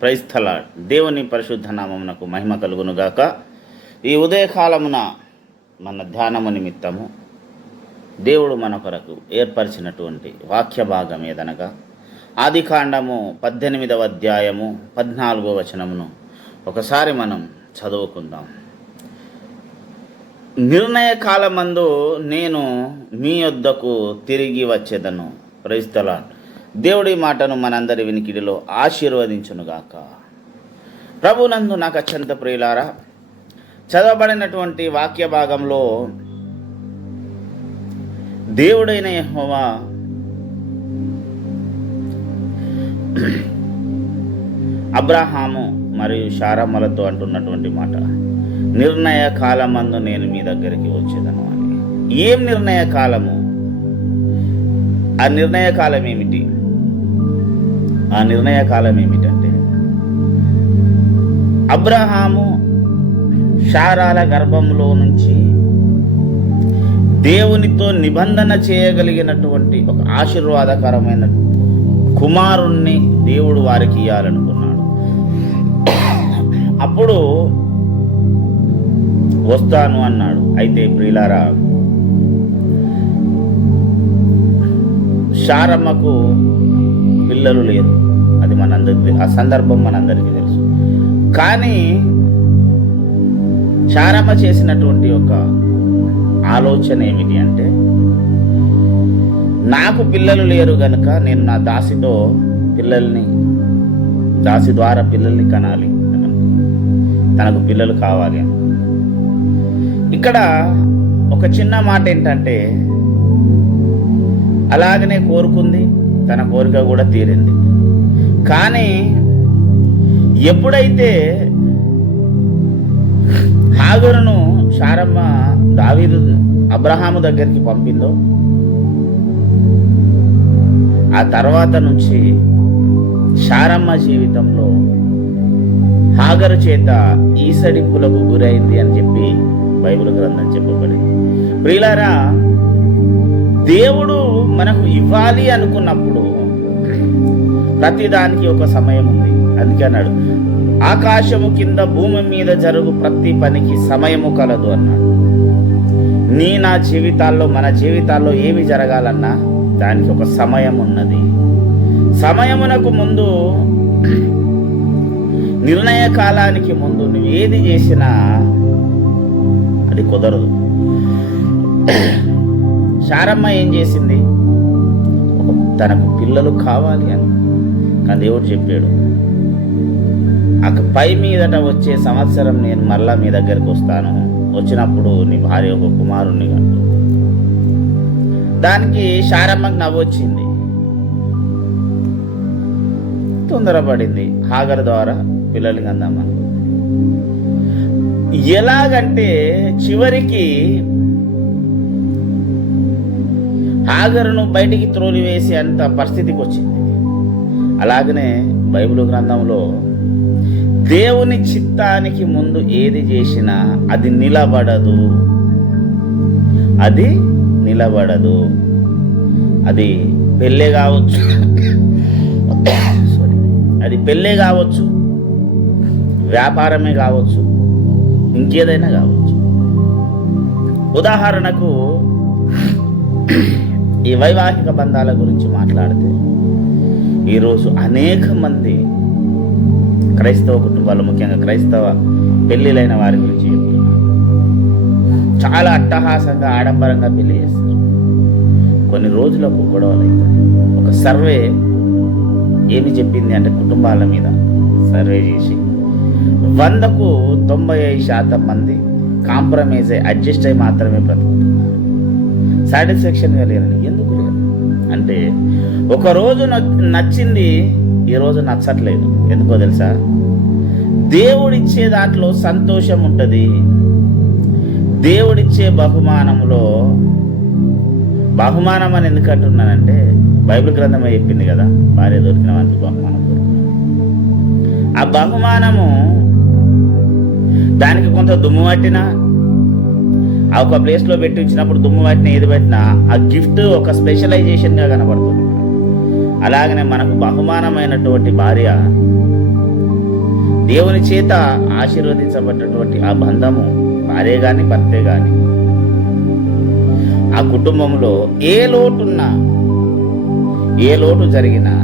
ప్రైస్థల దేవుని పరిశుద్ధ నామమునకు మహిమ కలుగునుగాక. ఈ ఉదయకాలమున మన ధ్యానము నిమిత్తము దేవుడు మన కొరకు ఏర్పరిచినటువంటి వాక్య భాగం ఏదనగా ఆది కాండము పద్దెనిమిదవ అధ్యాయము పద్నాలుగో వచనమును ఒకసారి మనం చదువుకుందాం. నిర్ణయ కాలమందు నేను మీ యొద్దకు తిరిగి వచ్చేదను. ప్రైస్తలా దేవుడి మాటను మనందరి వినికిడిలో ఆశీర్వదించునుగాక. ప్రభునందు నాకు అత్యంత ప్రియులారా చదవబడినటువంటి వాక్య భాగంలో దేవుడైన యహోవా అబ్రహాము మరియు శారమ్మలతో అంటున్నటువంటి మాట నిర్ణయ కాలమందు నేను మీ దగ్గరికి వచ్చేదను అని. ఏం నిర్ణయ కాలము? ఆ నిర్ణయ కాలం ఏమిటి ఆ నిర్ణయ కాలం ఏమిటంటే అబ్రహాము శారాల గర్భంలో నుంచి దేవునితో నిబంధన చేయగలిగినటువంటి ఒక ఆశీర్వాదకరమైన కుమారుణ్ణి దేవుడు వారికి ఇవ్వాలనుకున్నాడు అప్పుడు వస్తాను అన్నాడు. అయితే ప్రిలారా శారమ్మకు పిల్లలు లేరు. అది మనందరికి ఆ సందర్భం మనందరికీ తెలుసు. కానీ చారమ్మ చేసినటువంటి ఒక ఆలోచన ఏమిటి అంటే నాకు పిల్లలు లేరు గనుక నేను నా దాసితో పిల్లల్ని దాసి ద్వారా పిల్లల్ని కనాలి తనకు పిల్లలు కావాలి అని. ఇక్కడ ఒక చిన్న మాట ఏంటంటే అలాగనే కోరుకుంది. తన కోరిక కూడా తీరింది. కానీ ఎప్పుడైతే హాగరును శారమ్మ దావీదు అబ్రహాము దగ్గరికి పంపిందో ఆ తర్వాత నుంచి శారమ్మ జీవితంలో హాగరు చేత ఈసడింపులకు గురైంది అని చెప్పి బైబిల్ గ్రంథం చెప్పబడింది. ప్రియులారా దేవుడు మనకు ఇవ్వాలి అనుకున్నప్పుడు ప్రతిదానికి ఒక సమయం ఉంది. అందుకే అన్నాడు ఆకాశము కింద భూమి మీద జరుగు ప్రతి పనికి సమయము కలదు అన్నాడు. నీ నా జీవితాల్లో మన జీవితాల్లో ఏమి జరగాలన్నా దానికి ఒక సమయం ఉన్నది. సమయమునకు ముందు నిర్ణయ కాలానికి ముందు నువ్వు ఏది చేసినా అది కుదరదు. శారమ్మ ఏం చేసింది? తనకు పిల్లలు కావాలి అని. కానీ దేవుడు చెప్పాడు ఆ పై మీదట వచ్చే సంవత్సరం నేను మరలా మీ దగ్గరికి వస్తాను. వచ్చినప్పుడు నీ భార్య ఒక కుమారుణ్ణి కంటు దానికి శారమ్మకి నవ్వొచ్చింది తొందరపడింది. హాగర్ ద్వారా పిల్లలు అందామని ఎలాగంటే చివరికి హాగరును బయటికి త్రోలివేసి అంత పరిస్థితికి వచ్చింది అలాగనే బైబిల్ గ్రంథంలో దేవుని చిత్తానికి ముందు ఏది చేసినా అది నిలబడదు. అది నిలబడదు. అది పెళ్ళే కావచ్చు. సారీ అది పెళ్ళే కావచ్చు. వ్యాపారమే కావచ్చు. ఇంకేదైనా కావచ్చు. ఉదాహరణకు ఈ వైవాహిక బంధాల గురించి మాట్లాడితే ఈరోజు అనేక మంది క్రైస్తవ కుటుంబాలు ముఖ్యంగా క్రైస్తవ పెళ్ళిళ్ళైన వారి గురించి చెప్తున్నారు. చాలా అట్టహాసంగా ఆడంబరంగా పెళ్ళి చేస్తారు. కొన్ని రోజులకు గొడవలు అవుతాయి. ఒక సర్వే ఏమి చెప్పింది అంటే కుటుంబాల మీద సర్వే చేసి వందకు తొంభై ఐదు శాతం మంది కాంప్రమైజ్ అయ్యి అడ్జస్ట్ అయి మాత్రమే బ్రతుకుతున్నారు. సాటిస్ఫాక్షన్గా లేరని ఎందుకు లేరు అంటే ఒకరోజు నచ్చింది ఈ రోజు నచ్చట్లేదు. ఎందుకో తెలుసా? దేవుడిచ్చే దాంట్లో సంతోషం ఉంటుంది. దేవుడిచ్చే బహుమానంలో బహుమానం అని ఎందుకు అంటున్నానంటే బైబిల్ గ్రంథమే చెప్పింది కదా భార్య దొరికిన వానికి బహుమానం ఆ బహుమానము దానికి కొంత దుమ్ము పట్టినా ఒక ప్లేస్లో పెట్టి ఉంచినప్పుడు దుమ్ము పట్టిన ఏది పెట్టినా ఆ గిఫ్ట్ ఒక స్పెషలైజేషన్గా కనబడుతుంది. అలాగనే మనకు బహుమానమైనటువంటి భార్య దేవుని చేత ఆశీర్వదించబడ్డటువంటి ఆ బంధము భార్య కానీ భర్తే కానీ ఆ కుటుంబంలో ఏ లోటున్నా ఏ లోటు జరిగినా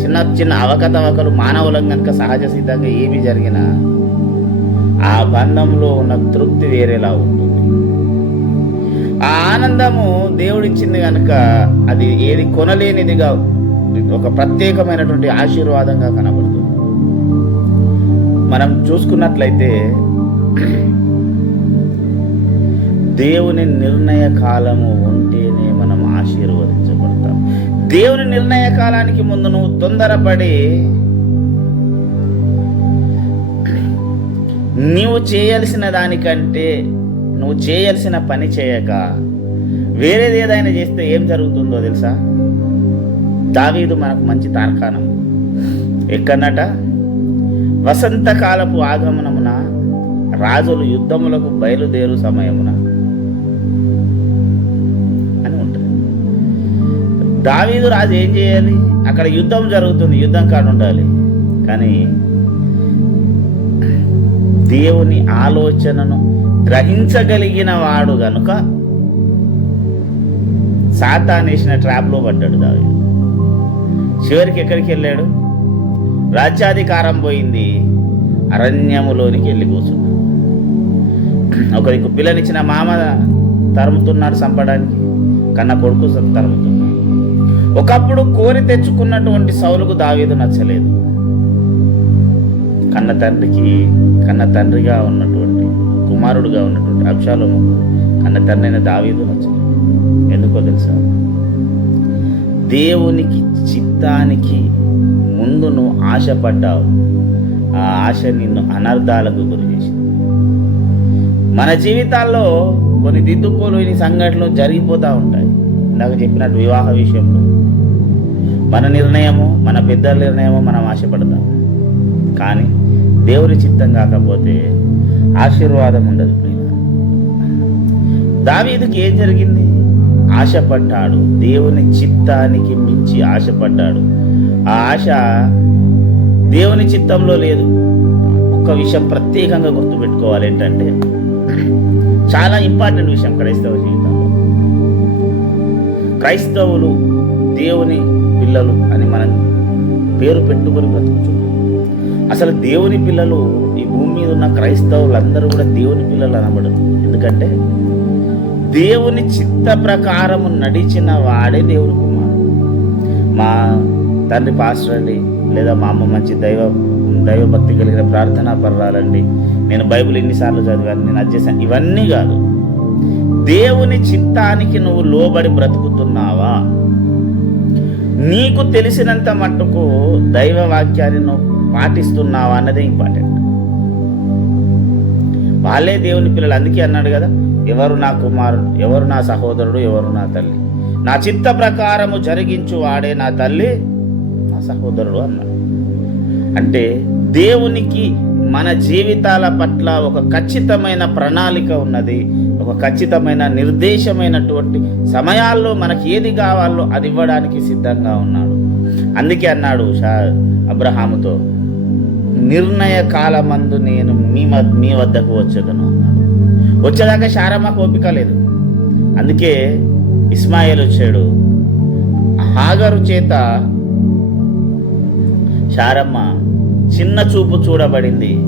చిన్న చిన్న అవకతవకలు మానవులం కనుక సహజ సిద్ధంగా ఏమి జరిగినా ఆ బంధంలో ఉన్న తృప్తి వేరేలా ఉంటుంది. ఆ ఆనందము దేవుడిచ్చింది కనుక అది ఏది కొనలేనిదిగా ఒక ప్రత్యేకమైనటువంటి ఆశీర్వాదంగా కనబడుతుంది. మనం చూసుకున్నట్లయితే దేవుని నిర్ణయ కాలము ఉంటేనే మనం ఆశీర్వదించబడతాం. దేవుని నిర్ణయ కాలానికి ముందు నువ్వు తొందరపడి నీవు చేయాల్సిన దానికంటే నువ్వు చేయాల్సిన పని చేయక వేరేది ఏదైనా చేస్తే ఏం జరుగుతుందో తెలుసా? దావీదు మనకు మంచి తార్కాణం. ఎక్కడనట? వసంతకాలపు ఆగమనమున రాజులు యుద్ధములకు బయలుదేరు సమయమున. అని ఉంటుంది. దావీదు రాజు ఏం చేయాలి? అక్కడ యుద్ధం జరుగుతుంది యుద్ధం కాడ ఉండాలి. కానీ దేవుని ఆలోచనను గ్రహించగలిగిన వాడు గనుక సాతానేసిన ట్రాప్లో పడ్డాడు దావీదు. చివరికి ఎక్కడికి వెళ్ళాడు? రాజ్యాధికారం పోయింది అరణ్యములోనికి వెళ్ళి కూర్చున్నాడు. ఒకరికి పిల్లనిచ్చిన మామ తరుముతున్నాడు చంపడానికి కన్న కొడుకు తరుముతున్నాడు. ఒకప్పుడు కోరి తెచ్చుకున్నటువంటి సౌలుకు దావీదు నచ్చలేదు. కన్న తండ్రికి కన్న తండ్రిగా ఉన్నటువంటి కుమారుడుగా ఉన్నటువంటి అక్షాలము అన్న తన్నైన దావీదు నచ్చలేదు ఎందుకో తెలుసా? దేవునికి చిత్తానికి ముందు నువ్వు ఆశపడ్డావు. ఆ ఆశ నిన్ను అనర్థాలకు గురి చేసింది. మన జీవితాల్లో కొన్ని దిద్దుకోలేని సంఘటనలు జరిగిపోతూ ఉంటాయి. ఇందాక చెప్పినట్టు వివాహ విషయంలో. మన నిర్ణయము మన పెద్దల నిర్ణయము మనం ఆశపడతాం. కానీ దేవుని చిత్తం కాకపోతే ఆశీర్వాదం ఉండదు దావీదుకి ఏం జరిగింది? ఆశపడ్డాడు. దేవుని చిత్తానికి మించి ఆశపడ్డాడు. ఆ ఆశ దేవుని చిత్తంలో లేదు. ఒక్క విషయం ప్రత్యేకంగా గుర్తుపెట్టుకోవాలి ఏంటంటే చాలా ఇంపార్టెంట్ విషయం క్రైస్తవ జీవితంలో. క్రైస్తవులు దేవుని పిల్లలు అని మనం పేరు పెట్టుకొని బ్రతుకుతున్నాం. అసలు దేవుని పిల్లలు భూమి మీద ఉన్న క్రైస్తవులందరూ కూడా దేవుని పిల్లలు అనబడరు. ఎందుకంటే దేవుని చిత్త ప్రకారము నడిచిన వాడే దేవుని కుమారుడు. మా తండ్రి పాస్టర్ అండి లేదా మా అమ్మ మంచి దైవ దైవభక్తి కలిగిన ప్రార్థనా పర్రాలండి. నేను బైబిల్ ఎన్నిసార్లు చదివాను నేను అధ్యసాను ఇవన్నీ కాదు. దేవుని చిత్తానికి నువ్వు లోబడి బ్రతుకుతున్నావా? నీకు తెలిసినంత మట్టుకు దైవ వాక్యాన్ని నువ్వు పాటిస్తున్నావా అన్నదే ఇంపార్టెంట్. వాళ్ళే దేవుని పిల్లలు అందుకే అన్నాడు కదా ఎవరు నా కుమారుడు ఎవరు నా సహోదరుడు ఎవరు నా తల్లి? నా చిత్త ప్రకారము జరిగించు వాడే నా తల్లి నా సహోదరుడు అన్నాడు. అంటే దేవునికి మన జీవితాల పట్ల ఒక ఖచ్చితమైన ప్రణాళిక ఉన్నది ఒక ఖచ్చితమైన నిర్దేశమైనటువంటి సమయాల్లో మనకి ఏది కావాలో అది ఇవ్వడానికి సిద్ధంగా ఉన్నాడు. అందుకే అన్నాడు షా అబ్రహాముతో నిర్ణయ కాలమందు నేను మీ మీ వద్దకు వచ్చేదను అన్నాడు. వచ్చేదాకా శారమ్మకు ఓపిక లేదు. అందుకే ఇస్మాయిల్ వచ్చాడు. హాగరు చేత శారమ్మ చిన్న చూపు చూడబడింది.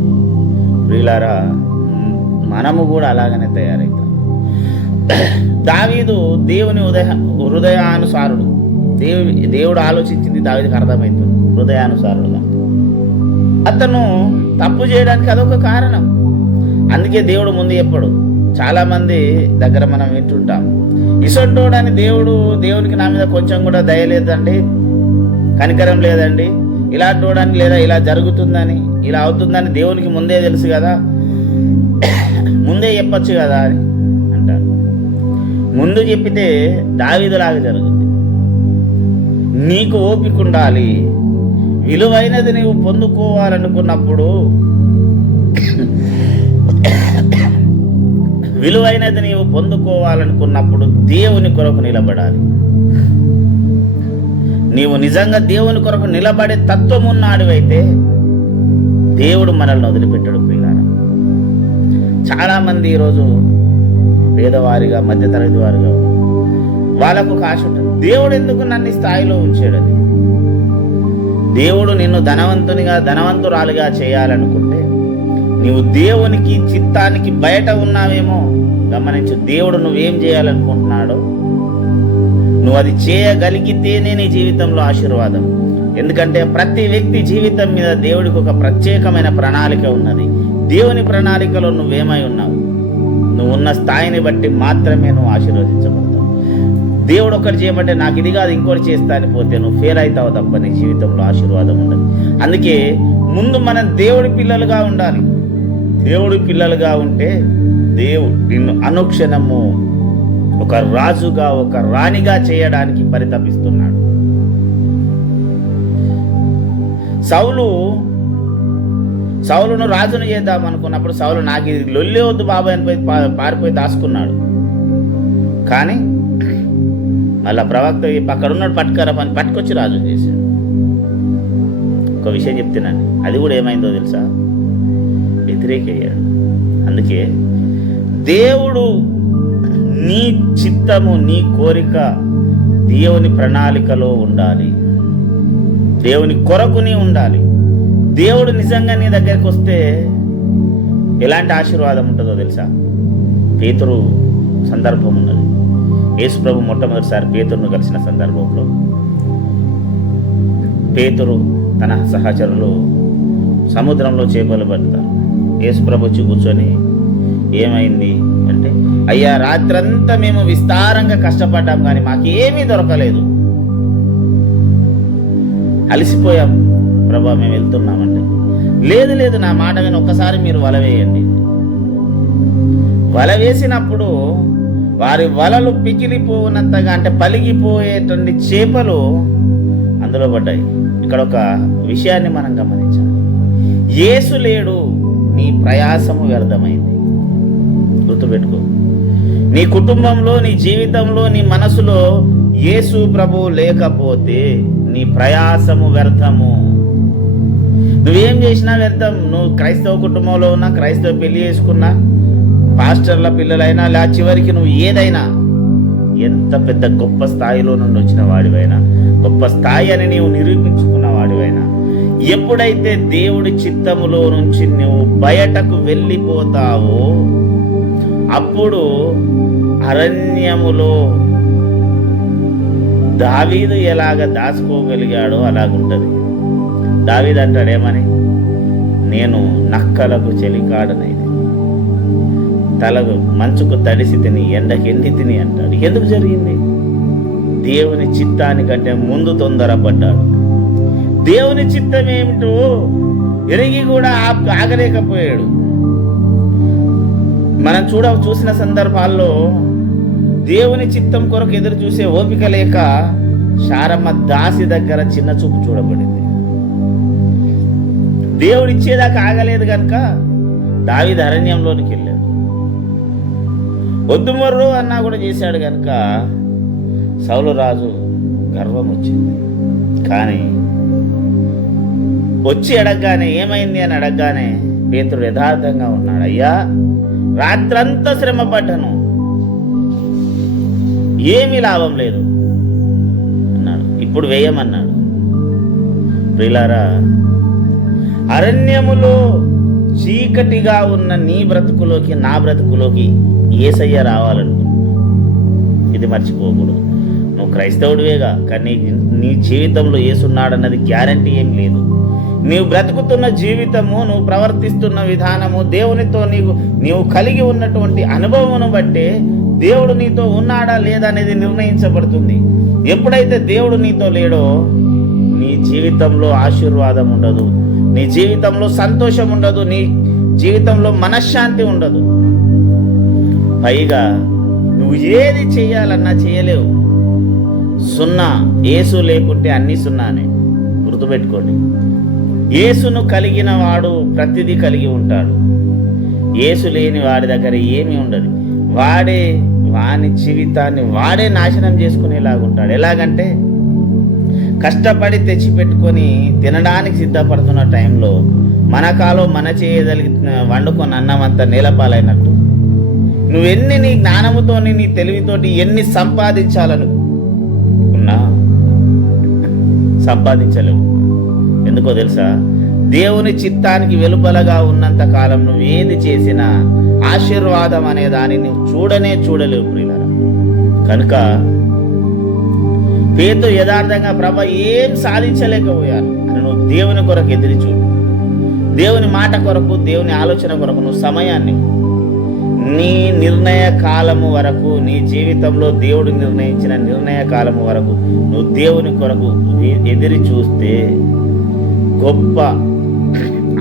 ప్రియులారా మనము కూడా అలాగనే తయారవుతాం దావీదు దేవుని ఉదయ హృదయానుసారుడు. దేవు దేవుడు ఆలోచించింది దావీదికి అర్థమవుతుంది హృదయానుసారుడుగా. అతను తప్పు చేయడానికి అదొక కారణం. అందుకే దేవుడు ముందు చెప్పడు చాలా మంది దగ్గర మనం వింటుంటాం ఇసొంటోడని దేవుడు దేవునికి నా మీద కొంచెం కూడా దయ లేదండి కనికరం లేదండి ఇలా చూడడానికి లేదా ఇలా జరుగుతుందని ఇలా అవుతుందని దేవునికి ముందే తెలుసు కదా ముందే చెప్పచ్చు కదా అని అంటారు. ముందు చెప్పితే దావీదులాగా జరుగుతుంది. నీకు ఓపిక ఉండాలి విలువైనది నీవు పొందుకోవాలనుకున్నప్పుడు విలువైనది నీవు పొందుకోవాలనుకున్నప్పుడు దేవుని కొరకు నిలబడాలి. నీవు నిజంగా దేవుని కొరకు నిలబడే తత్వం ఉన్నాడివైతే దేవుడు మనల్ని వదిలిపెట్టడు పిల్లారా చాలామంది ఈరోజు పేదవారిగా మధ్యతరగతి వారిగా వాళ్ళకు ఒక ఆశ ఉంటుంది. దేవుడు ఎందుకు నన్ను స్థాయిలో ఉంచాడని? దేవుడు నిన్ను ధనవంతునిగా ధనవంతురాలుగా చేయాలనుకుంటే నీవు దేవునికి చిత్తానికి బయట ఉన్నావేమో గమనించు. దేవుడు నువ్వేం చేయాలనుకుంటున్నాడో నువ్వు అది చేయగలిగితేనే నీ జీవితంలో ఆశీర్వాదం. ఎందుకంటే ప్రతి వ్యక్తి జీవితం మీద దేవుడికి ఒక ప్రత్యేకమైన ప్రణాళిక ఉన్నది. దేవుని ప్రణాళికలో నువ్వేమై ఉన్నావు? నువ్వు ఉన్న స్థాయిని బట్టి మాత్రమే నువ్వు ఆశీర్వదించబడతావు. దేవుడు ఒకటి చేయమంటే నాకు ఇది కాదు ఇంకోటి చేస్తా అని పోతే నువ్వు ఫెయిల్ అవుతావు తప్ప నీ జీవితంలో ఆశీర్వాదం ఉండదు. అందుకే ముందు మనం దేవుడి పిల్లలుగా ఉండాలి. దేవుడి పిల్లలుగా ఉంటే దేవుడు నిన్ను అనుక్షణము ఒక రాజుగా ఒక రాణిగా చేయడానికి పరితపిస్తున్నాడు. సౌలు సౌలును రాజును చేద్దాం అనుకున్నప్పుడు సౌలు నాకు ఇది లొల్లే వద్దు బాబాయ్ అని పోయి పారిపోయి దాచుకున్నాడు. కానీ మళ్ళా ప్రవక్త ఈ ఉన్నాడు పట్టుకరా పని పట్టుకొచ్చి రాజు చేశాడు. ఒక విషయం చెప్తున్నాను. అది కూడా ఏమైందో తెలుసా? వ్యతిరేకయ్యాడు. అందుకే దేవుడు నీ చిత్తము నీ కోరిక దేవుని ప్రణాళికలో ఉండాలి. దేవుని కొరకుని ఉండాలి. దేవుడు నిజంగా నీ దగ్గరికి వస్తే ఎలాంటి ఆశీర్వాదం ఉంటుందో తెలుసా? పేతురు సందర్భం ఉన్నది. యేసుప్రభు మొట్టమొదటిసారి పేతురును కలిసిన సందర్భంలో పేతురు తన సహచరులు సముద్రంలో చేపలు పడతారు. యేసుప్రభు వచ్చి కూర్చొని ఏమైంది అంటే అయ్యా రాత్రంతా మేము విస్తారంగా కష్టపడ్డాం కానీ మాకేమీ దొరకలేదు. అలసిపోయాం. ప్రభా మేము వెళ్తున్నామంటే లేదు లేదు నా మాట విని ఒక్కసారి మీరు వల వేయండి. వల వేసినప్పుడు వారి వలలు పికిలిపోనంతగా అంటే పలిగిపోయేటువంటి చేపలు అందులో పడ్డాయి. ఇక్కడ ఒక విషయాన్ని మనం గమనించాలి. యేసు లేడు నీ ప్రయాసము వ్యర్థమైంది. గుర్తుపెట్టుకో. నీ కుటుంబంలో నీ జీవితంలో నీ మనసులో యేసు ప్రభు లేకపోతే నీ ప్రయాసము వ్యర్థము. నువ్వేం చేసినా వ్యర్థం. నువ్వు క్రైస్తవ కుటుంబంలో ఉన్నా క్రైస్తవ పెళ్ళి చేసుకున్నా పాస్టర్ల పిల్లలైనా లే చివరికి నువ్వు ఏదైనా ఎంత పెద్ద గొప్ప స్థాయిలో నుండి వచ్చిన వాడివైనా గొప్ప స్థాయి అని నీవు నిరూపించుకున్న వాడివైనా ఎప్పుడైతే దేవుడి చిత్తములో నుంచి నువ్వు బయటకు వెళ్ళిపోతావో అప్పుడు అరణ్యములో దావీదు ఎలాగ దాచుకోగలిగాడో అలాగుంటది. దావీదు అంటాడేమని నేను నక్కలకు చెలికాడనైతే తలకు మంచుకు తడిసి తిని ఎండకెండి తిని అంటాడు. ఎందుకు జరిగింది? దేవుని చిత్తానికంటే ముందు తొందరపడ్డాడు. దేవుని చిత్తం ఏమిటో ఎరిగి కూడా ఆగలేకపోయాడు. మనం చూడ చూసిన సందర్భాల్లో దేవుని చిత్తం కొరకు ఎదురు చూసే ఓపిక లేక శారమ్మ దాసి దగ్గర చిన్న చూపు చూడబడింది. దేవుడిచ్చేదాకా ఆగలేదు కనుక దావి అరణ్యంలోనికి వెళ్ళాడు. వద్దు అన్నా కూడా చేశాడు కనుక సౌలు రాజు గర్వం వచ్చింది కానీ వచ్చి అడగగానే ఏమైంది అని అడగగానే పేతుడు యథార్థంగా ఉన్నాడు. అయ్యా రాత్రంతా శ్రమ పడ్డాను ఏమీ లాభం లేదు అన్నాడు. ఇప్పుడు వేయమన్నాడు. ప్రిలారా అరణ్యములో చీకటిగా ఉన్న నీ బ్రతుకులోకి నా బ్రతుకులోకి ఏసయ్య రావాలనుకుంటున్నా ఇది మర్చిపోకూడదు. నువ్వు క్రైస్తవుడివేగా కానీ నీ జీవితంలో ఏసున్నాడన్నది గ్యారంటీ ఏం లేదు. నీవు బ్రతుకుతున్న జీవితము నువ్వు ప్రవర్తిస్తున్న విధానము దేవునితో నీకు నీవు కలిగి ఉన్నటువంటి అనుభవమును బట్టే దేవుడు నీతో ఉన్నాడా లేదా అనేది నిర్ణయించబడుతుంది. ఎప్పుడైతే దేవుడు నీతో లేడో నీ జీవితంలో ఆశీర్వాదం ఉండదు. నీ జీవితంలో సంతోషం ఉండదు నీ జీవితంలో మనశ్శాంతి ఉండదు. పైగా నువ్వు ఏది చేయాలన్నా చేయలేవు. సున్నా ఏసు లేకుంటే అన్ని సున్నానే. గుర్తుపెట్టుకోండి. ఏసును కలిగిన వాడు ప్రతిదీ కలిగి ఉంటాడు. ఏసు లేని వాడి దగ్గర ఏమీ ఉండదు. వాడే వాని జీవితాన్ని వాడే నాశనం చేసుకునేలాగా ఉంటాడు ఎలాగంటే కష్టపడి తెచ్చిపెట్టుకొని తినడానికి సిద్ధపడుతున్న టైంలో మన కాలో మన చేయగలిగి వండుకొని అన్నం అంత నేలపాలైనట్టు. నువ్వెన్ని నీ జ్ఞానముతోని నీ తెలివితోటి ఎన్ని సంపాదించాలను ఉన్నా సంపాదించలేవు. ఎందుకో తెలుసా? దేవుని చిత్తానికి వెలుపలగా ఉన్నంత కాలం నువ్వు ఏది చేసినా ఆశీర్వాదం అనే దానిని చూడనే చూడలేవు ప్రియుల కనుక పేతు యథార్థంగా ప్రభ ఏం సాధించలేకపోయాను. అని నువ్వు దేవుని కొరకు ఎదిరి చూడు. దేవుని మాట కొరకు దేవుని ఆలోచన కొరకు నువ్వు సమయాన్ని నీ నిర్ణయ కాలము వరకు నీ జీవితంలో దేవుడు నిర్ణయించిన నిర్ణయ కాలము వరకు నువ్వు దేవుని కొరకు ఎదిరి చూస్తే గొప్ప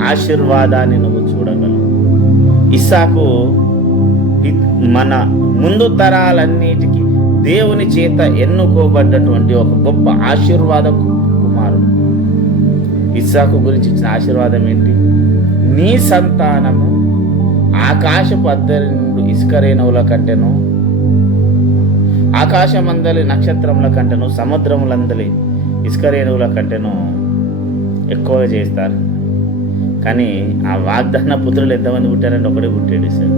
ఆశీర్వాదాన్ని నువ్వు చూడగలవు. ఇస్సాకు ఇ- మన ముందు తరాలన్నిటికీ దేవుని చేత ఎన్నుకోబడ్డటువంటి ఒక గొప్ప ఆశీర్వాద కుమారుడు. ఇస్సాకు గురించి ఇచ్చిన ఆశీర్వాదం ఏంటి? నీ సంతానము ఆకాశపు అద్దరి నుండి ఇసుకరేణువుల కంటేను ఆకాశమందలి నక్షత్రముల కంటేను సముద్రములందలి ఇసుకరేణువుల కంటేను ఎక్కువగా చేస్తారు కానీ ఆ వాగ్దాన పుత్రులు ఎంతమంది పుట్టారంటే ఒకడే పుట్టాడు సార్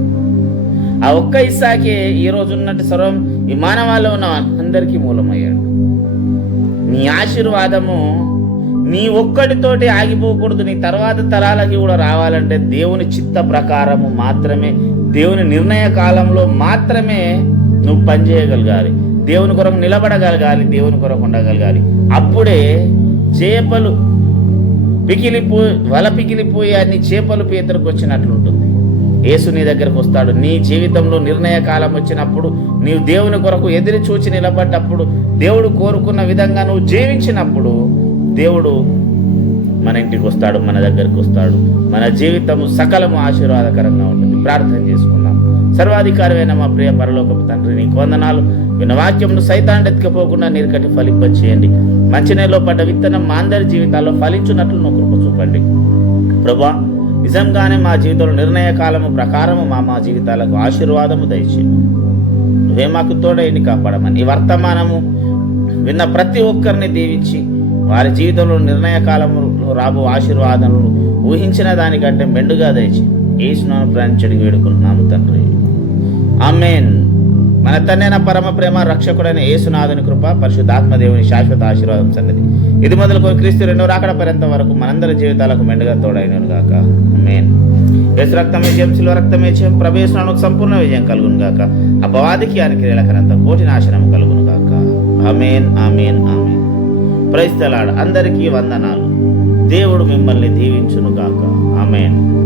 ఆ ఒక్క ఇస్సాకే ఈ రోజు ఉన్నట్టు సర్వం ఈ ఉన్న అందరికీ మూలమయ్యాడు. నీ ఆశీర్వాదము నీ ఒక్కటితోటి ఆగిపోకూడదు నీ తర్వాత తరాలకి కూడా రావాలంటే దేవుని చిత్త ప్రకారము మాత్రమే దేవుని నిర్ణయ కాలంలో మాత్రమే నువ్వు పనిచేయగలగాలి దేవుని కొరకు నిలబడగలగాలి దేవుని కొరకు ఉండగలగాలి. అప్పుడే చేపలు పికిలిపో వల పికిలిపోయి అన్ని చేపలు పీతలకు వచ్చినట్లుంటుంది. యేసు నీ దగ్గరకు వస్తాడు. నీ జీవితంలో నిర్ణయ కాలం వచ్చినప్పుడు నీవు దేవుని కొరకు ఎదిరి చూచి నిలబడ్డప్పుడు దేవుడు కోరుకున్న విధంగా నువ్వు జీవించినప్పుడు దేవుడు మన ఇంటికి వస్తాడు మన దగ్గరికి వస్తాడు. మన జీవితము సకలము ఆశీర్వాదకరంగా ఉంటుంది. ప్రార్థన చేసుకుందాం. సర్వాధికారమైన మా ప్రియ పరలోకపు తండ్రి నీకు వందనాలు. విన్న వాక్యమును సైతాన్ని నీరుకటి నీరు కట్టి ఫలింపచేయండి. మంచి నెలలో పడ్డ విత్తనం మా అందరి జీవితాల్లో ఫలించున్నట్లు నువ్వు కృప చూపండి. ప్రభా నిజంగానే మా జీవితంలో నిర్ణయ కాలము ప్రకారము మా మా జీవితాలకు ఆశీర్వాదము దయచేయము. నువ్వే మాకు తోడైని కాపాడమని ఈ వర్తమానము విన్న ప్రతి ఒక్కరిని దీవించి వారి జీవితంలో నిర్ణయ కాలంలో రాబో ఆశీర్వాదములు ఊహించిన దానికంటే మెండుగా దయచి ఏసునాను ప్రాణించడికి వేడుకుంటున్నాము తండ్రి. ఆమెన్. మన తన్నైన పరమ ప్రేమ రక్షకుడైన యేసునాథుని కృప పరిశుద్ధాత్మ దేవుని శాశ్వత ఆశీర్వాదం సంగతి. ఇది మొదలుకొని క్రీస్తు రెండో రాకడ పర్యంత వరకు మనందరి జీవితాలకు మెండుగా తోడైనను గాక. ఆమేన్. యేసు రక్తం విజయం శిల్వ రక్తం విజయం ప్రవేశనానికి సంపూర్ణ విజయం కలుగును గాక. అపవాదికి అని క్రియలకనంత కోటి నాశనం కలుగును గాక. ఆమేన్ ఆమేన్ ఆమేన్. ప్రైస్తలాడ అందరికీ వందనాలు. దేవుడు మిమ్మల్ని దీవించును గాక. ఆమేన్.